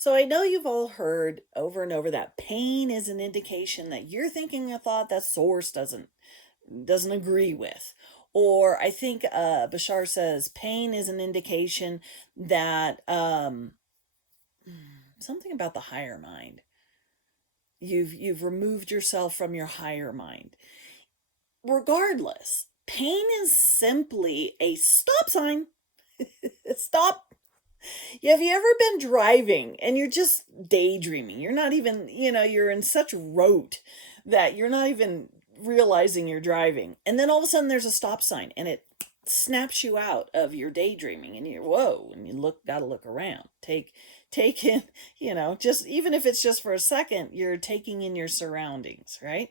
So I know you've all heard over and over that pain is an indication that you're thinking a thought that source doesn't agree with. Or I think Bashar says pain is an indication that something about the higher mind. You've removed yourself from your higher mind. Regardless, pain is simply a stop sign. Stop. Have you ever been driving and you're just daydreaming? You're not even, you're in such rote that you're not even realizing you're driving. And then all of a sudden there's a stop sign and it snaps you out of your daydreaming and you're whoa, and you gotta look around. Take in, just even if it's just for a second, you're taking in your surroundings, right?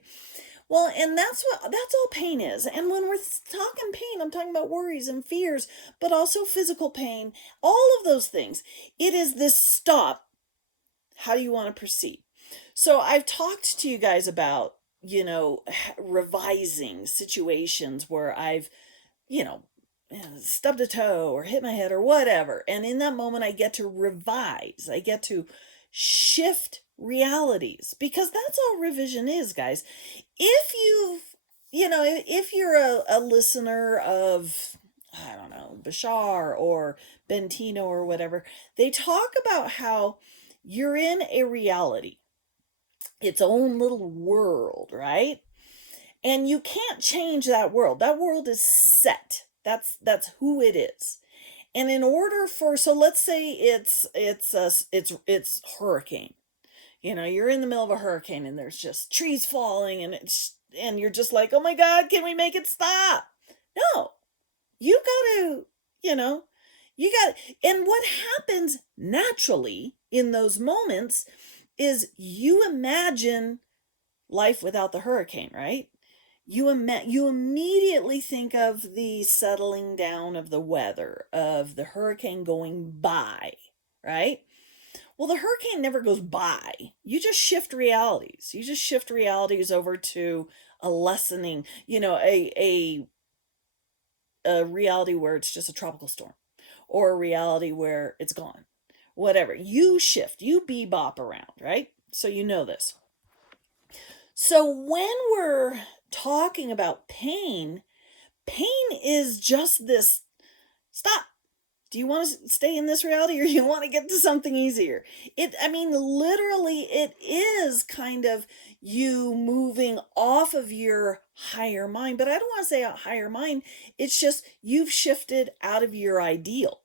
Well, and that's all pain is. And when we're talking pain, I'm talking about worries and fears, but also physical pain, all of those things. It is this stop. How do you want to proceed? So I've talked to you guys about, revising situations where I've, you know, stubbed a toe or hit my head or whatever. And in that moment, I get to revise. I get to shift realities because that's all revision is, guys. If you've, if you're a listener of, I don't know, Bashar or Bentino or whatever, they talk about how you're in a reality, its own little world, right? And you can't change that world. That world is set. That's who it is. And in order for, so let's say it's hurricane. You're in the middle of a hurricane and there's just trees falling and you're just like, "Oh my god, can we make it stop?" No. You got to, you know, you got and what happens naturally in those moments is you imagine life without the hurricane, right? You immediately think of the settling down of the weather, of the hurricane going by, right? Well, the hurricane never goes by. You just shift realities. You just shift realities over to a lessening, a reality where it's just a tropical storm or a reality where it's gone. Whatever. You shift, you bebop around, right? So you know this. So when we're talking about pain, pain is just this stop. Do you want to stay in this reality or you want to get to something easier? Literally, it is kind of you moving off of your higher mind, but I don't want to say a higher mind. It's just you've shifted out of your ideal.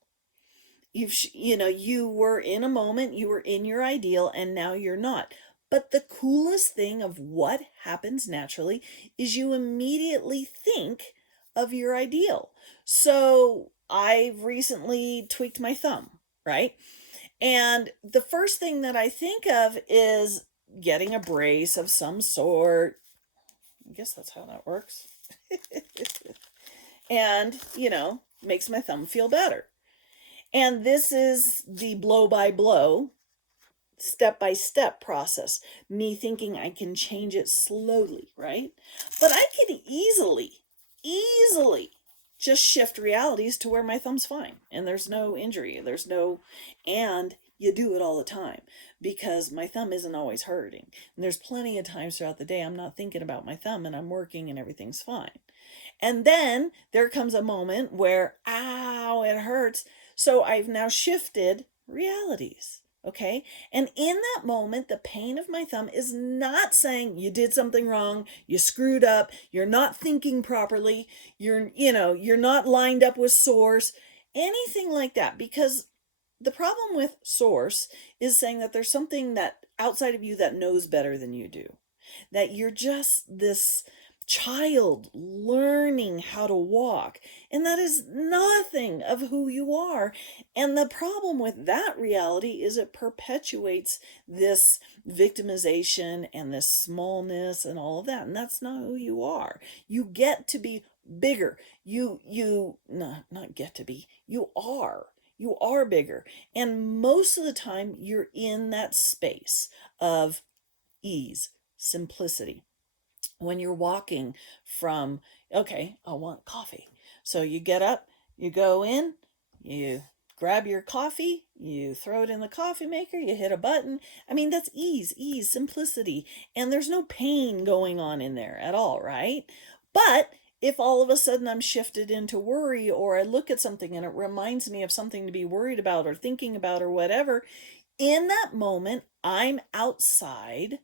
You were in a moment, you were in your ideal, and now you're not. But the coolest thing of what happens naturally is you immediately think of your ideal. So I've recently tweaked my thumb, right? And the first thing that I think of is getting a brace of some sort. I guess that's how that works. And, makes my thumb feel better. And this is the blow by blow, step by step process. Me thinking I can change it slowly, right? But I could easily just shift realities to where my thumb's fine and there's no injury. And you do it all the time because my thumb isn't always hurting. And there's plenty of times throughout the day I'm not thinking about my thumb and I'm working and everything's fine. And then there comes a moment where, ow, it hurts. So I've now shifted realities. Okay. And in that moment, the pain of my thumb is not saying you did something wrong, you screwed up, you're not thinking properly, you're not lined up with source, anything like that. Because the problem with source is saying that there's something that outside of you that knows better than you do. That you're just this child learning how to walk. And that is nothing of who you are. And the problem with that reality is it perpetuates this victimization and this smallness and all of that. And that's not who you are. You get to be bigger. Not get to be. You are. You are bigger. And most of the time, you're in that space of ease, simplicity. When you're walking from, okay, I want coffee. So you get up, you go in, you grab your coffee, You throw it in the coffee maker, you hit a button. I mean, that's ease, simplicity. And there's no pain going on in there at all, right? But if all of a sudden I'm shifted into worry, or I look at something and it reminds me of something to be worried about or thinking about or whatever, in that moment, I'm outside.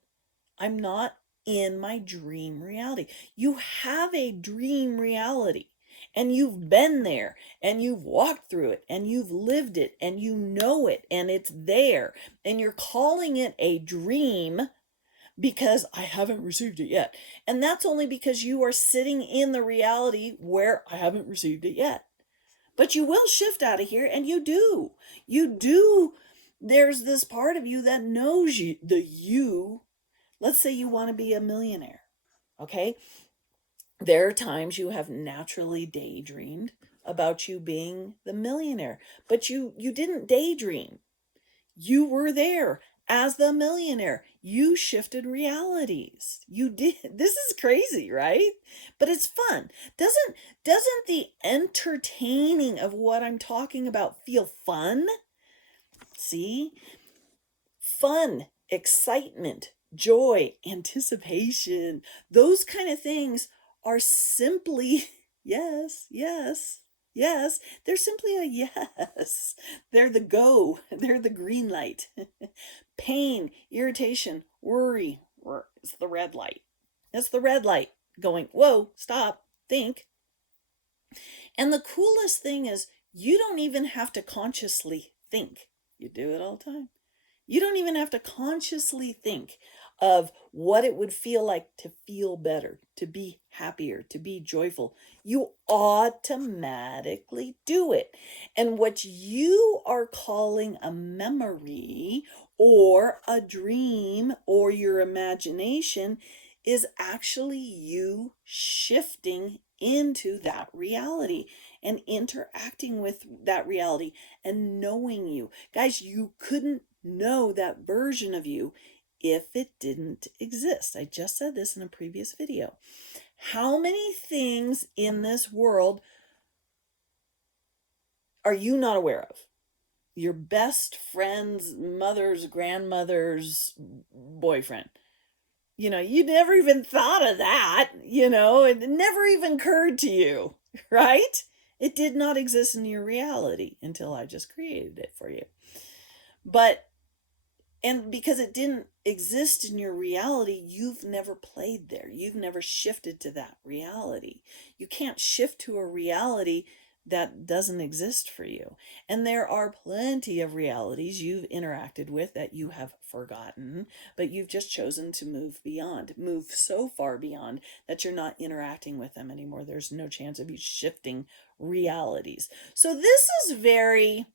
I'm not in my dream reality. You have a dream reality, and you've been there, and you've walked through it, and you've lived it, and you know it, and it's there, and you're calling it a dream because I haven't received it yet. And that's only because you are sitting in the reality where I haven't received it yet. But you will shift out of here, and you do. You do. There's this part of you that knows you. Let's say you want to be a millionaire, okay? There are times you have naturally daydreamed about you being the millionaire, but you didn't daydream. You were there as the millionaire. You shifted realities. You did. This is crazy, right? But it's fun. Doesn't the entertaining of what I'm talking about feel fun? See? Fun, excitement, joy, anticipation, those kind of things are simply yes, they're simply a yes. They're the go, they're the green light. Pain, irritation, worry, it's the red light. It's the red light going, whoa, stop, think. And the coolest thing is, you don't even have to consciously think. You do it all the time. You don't even have to consciously think of what it would feel like to feel better, to be happier, to be joyful. You automatically do it. And what you are calling a memory or a dream or your imagination is actually you shifting into that reality and interacting with that reality and knowing you. Guys, you couldn't know that version of you if it didn't exist. I just said this in a previous video. How many things in this world are you not aware of? Your best friend's mother's grandmother's boyfriend. You never even thought of that, it never even occurred to you, right? It did not exist in your reality until I just created it for you. And because it didn't exist in your reality, you've never played there. You've never shifted to that reality. You can't shift to a reality that doesn't exist for you. And there are plenty of realities you've interacted with that you have forgotten, but you've just chosen to move so far beyond that you're not interacting with them anymore. There's no chance of you shifting realities. So this is very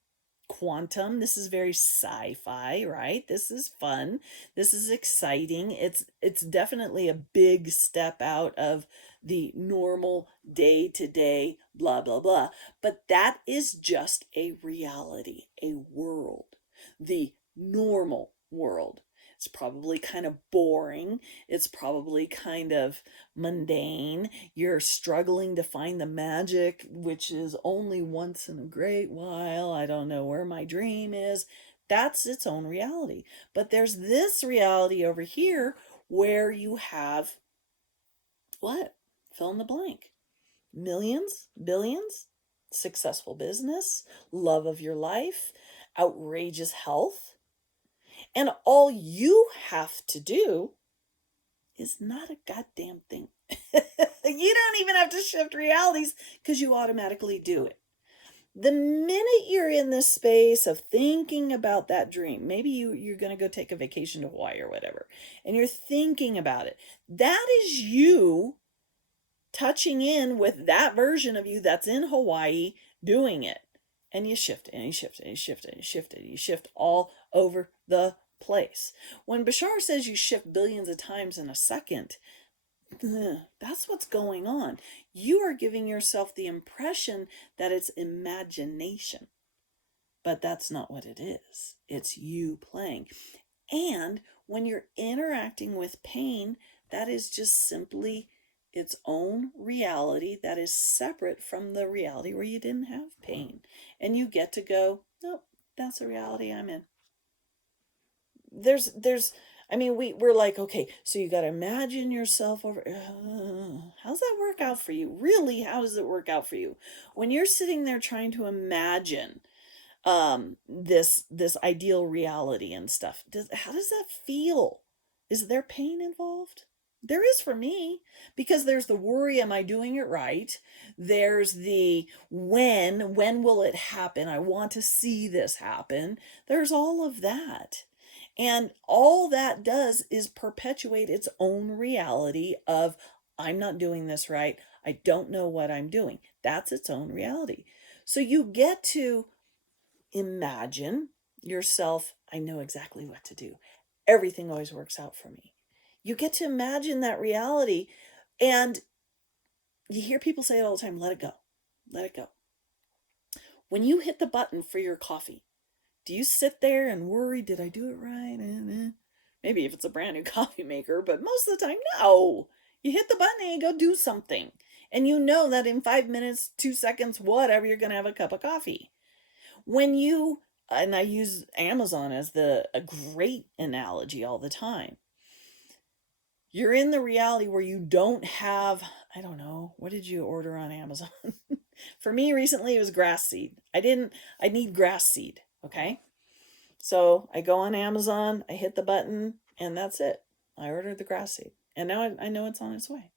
quantum. This is very sci-fi, right? This is fun. This is exciting. It's definitely a big step out of the normal day-to-day blah blah blah. But that is just a reality, a world. The normal world. It's probably kind of boring. It's probably kind of mundane. You're struggling to find the magic, which is only once in a great while. I don't know where my dream is. That's its own reality. But there's this reality over here where you have what? Fill in the blank. Millions, billions, successful business, love of your life, outrageous health. And all you have to do is not a goddamn thing. You don't even have to shift realities because you automatically do it. The minute you're in this space of thinking about that dream, maybe you're going to go take a vacation to Hawaii or whatever, and you're thinking about it, that is you touching in with that version of you that's in Hawaii doing it. And you shift it, and you shift it, and you shift it, and you shift it, and you shift all over the place. When Bashar says you shift billions of times in a second, that's what's going on. You are giving yourself the impression that it's imagination, but that's not what it is. It's you playing. And when you're interacting with pain, that is just simply its own reality that is separate from the reality where you didn't have pain. And you get to go, nope, That's the reality I'm in. There's I mean, we're like, okay, so you got to imagine yourself over. How's that work out for you? Really, how does it work out for you when you're sitting there trying to imagine this ideal reality and stuff? How does that feel? Is there pain involved? There is for me, because there's the worry, am I doing it right? There's the when will it happen? I want to see this happen. There's all of that. And all that does is perpetuate its own reality of, I'm not doing this right. I don't know what I'm doing. That's its own reality. So you get to imagine yourself, I know exactly what to do. Everything always works out for me. You get to imagine that reality. And you hear people say it all the time, let it go. Let it go. When you hit the button for your coffee, do you sit there and worry, did I do it right? Maybe if it's a brand new coffee maker, but most of the time, no. You hit the button and you go do something. And you know that in 5 minutes, 2 seconds, whatever, you're going to have a cup of coffee. When you, and I use Amazon as a great analogy all the time. You're in the reality where you don't have, I don't know, what did you order on Amazon? For me recently, it was grass seed. I need grass seed. Okay. So I go on Amazon, I hit the button, and that's it. I ordered the grass seed. And now I know it's on its way.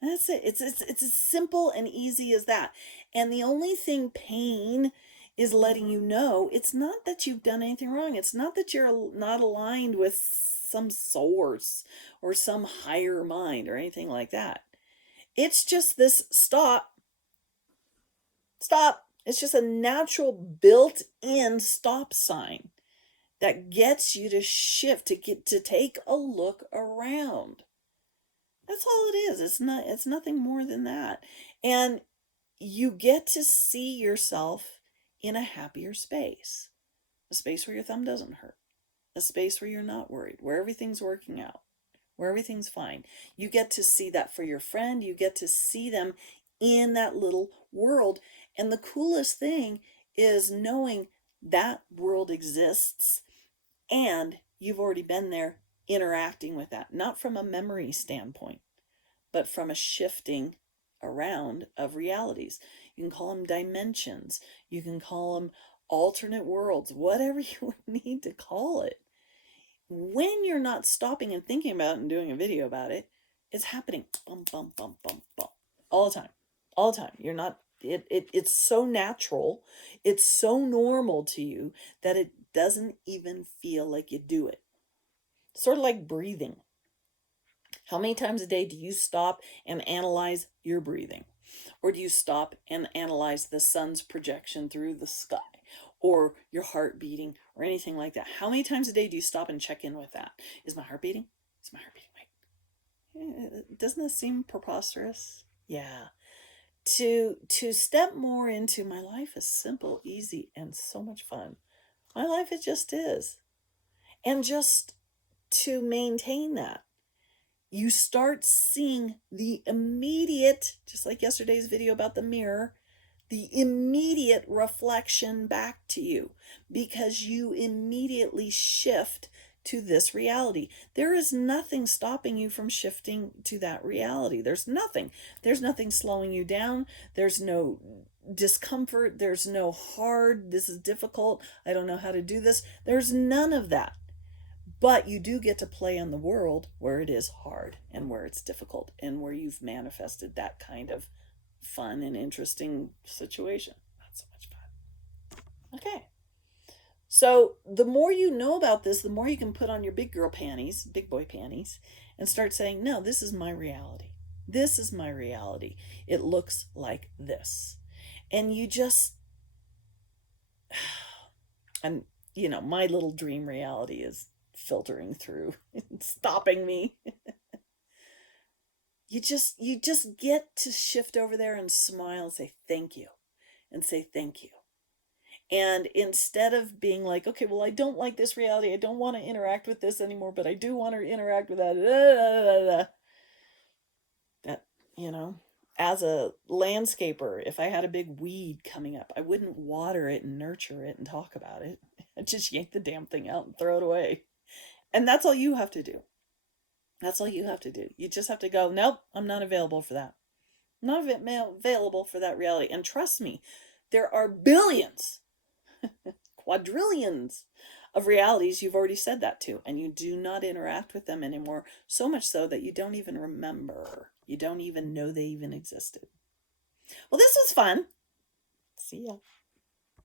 And that's it. It's as simple and easy as that. And the only thing pain is letting you know, it's not that you've done anything wrong. It's not that you're not aligned with some source or some higher mind or anything like that. It's just this stop. It's just a natural built-in stop sign that gets you to shift, to take a look around. That's all it is. It's nothing more than that. And you get to see yourself in a happier space. A space where your thumb doesn't hurt. A space where you're not worried, where everything's working out, where everything's fine. You get to see that for your friend. You get to see them in that little world. And the coolest thing is knowing that world exists and you've already been there interacting with that, not from a memory standpoint, but from a shifting around of realities. You can call them dimensions. You can call them alternate worlds, whatever you need to call it. When you're not stopping and thinking about it and doing a video about it, it's happening bum, bum, bum, bum, bum, all the time. All the time. You're not, it's so natural. It's so normal to you that it doesn't even feel like you do it. Sort of like breathing. How many times a day do you stop and analyze your breathing? Or do you stop and analyze the sun's projection through the sky? Or your heart beating or anything like that? How many times a day do you stop and check in with that? Is my heart beating? Is my heart beating? Wait. Doesn't this seem preposterous? Yeah. To step more into my life is simple, easy, and so much fun. My life, it just is. And just to maintain that, you start seeing the immediate, just like yesterday's video about the mirror, the immediate reflection back to you because you immediately shift to this reality. There is nothing stopping you from shifting to that reality. There's nothing. There's nothing slowing you down. There's no discomfort. There's no hard, this is difficult, I don't know how to do this. There's none of that. But you do get to play in the world where it is hard and where it's difficult and where you've manifested that kind of fun and interesting situation. Not so much fun. Okay. So the more you know about this, the more you can put on your big girl panties, big boy panties, and start saying, no, this is my reality. This is my reality. It looks like this. And you just, and my little dream reality is filtering through and stopping me. You just get to shift over there and smile and say thank you and say thank you. And instead of being like, okay, well, I don't like this reality, I don't want to interact with this anymore, but I do want to interact with that, as a landscaper, if I had a big weed coming up, I wouldn't water it and nurture it and talk about it. I'd just yank the damn thing out and throw it away. And that's all you have to do. That's all you have to do. You just have to go, nope, I'm not available for that. I'm not available for that reality. And trust me, there are billions, quadrillions of realities you've already said that to, and you do not interact with them anymore. So much so that you don't even remember. You don't even know they even existed. Well, this was fun. See ya.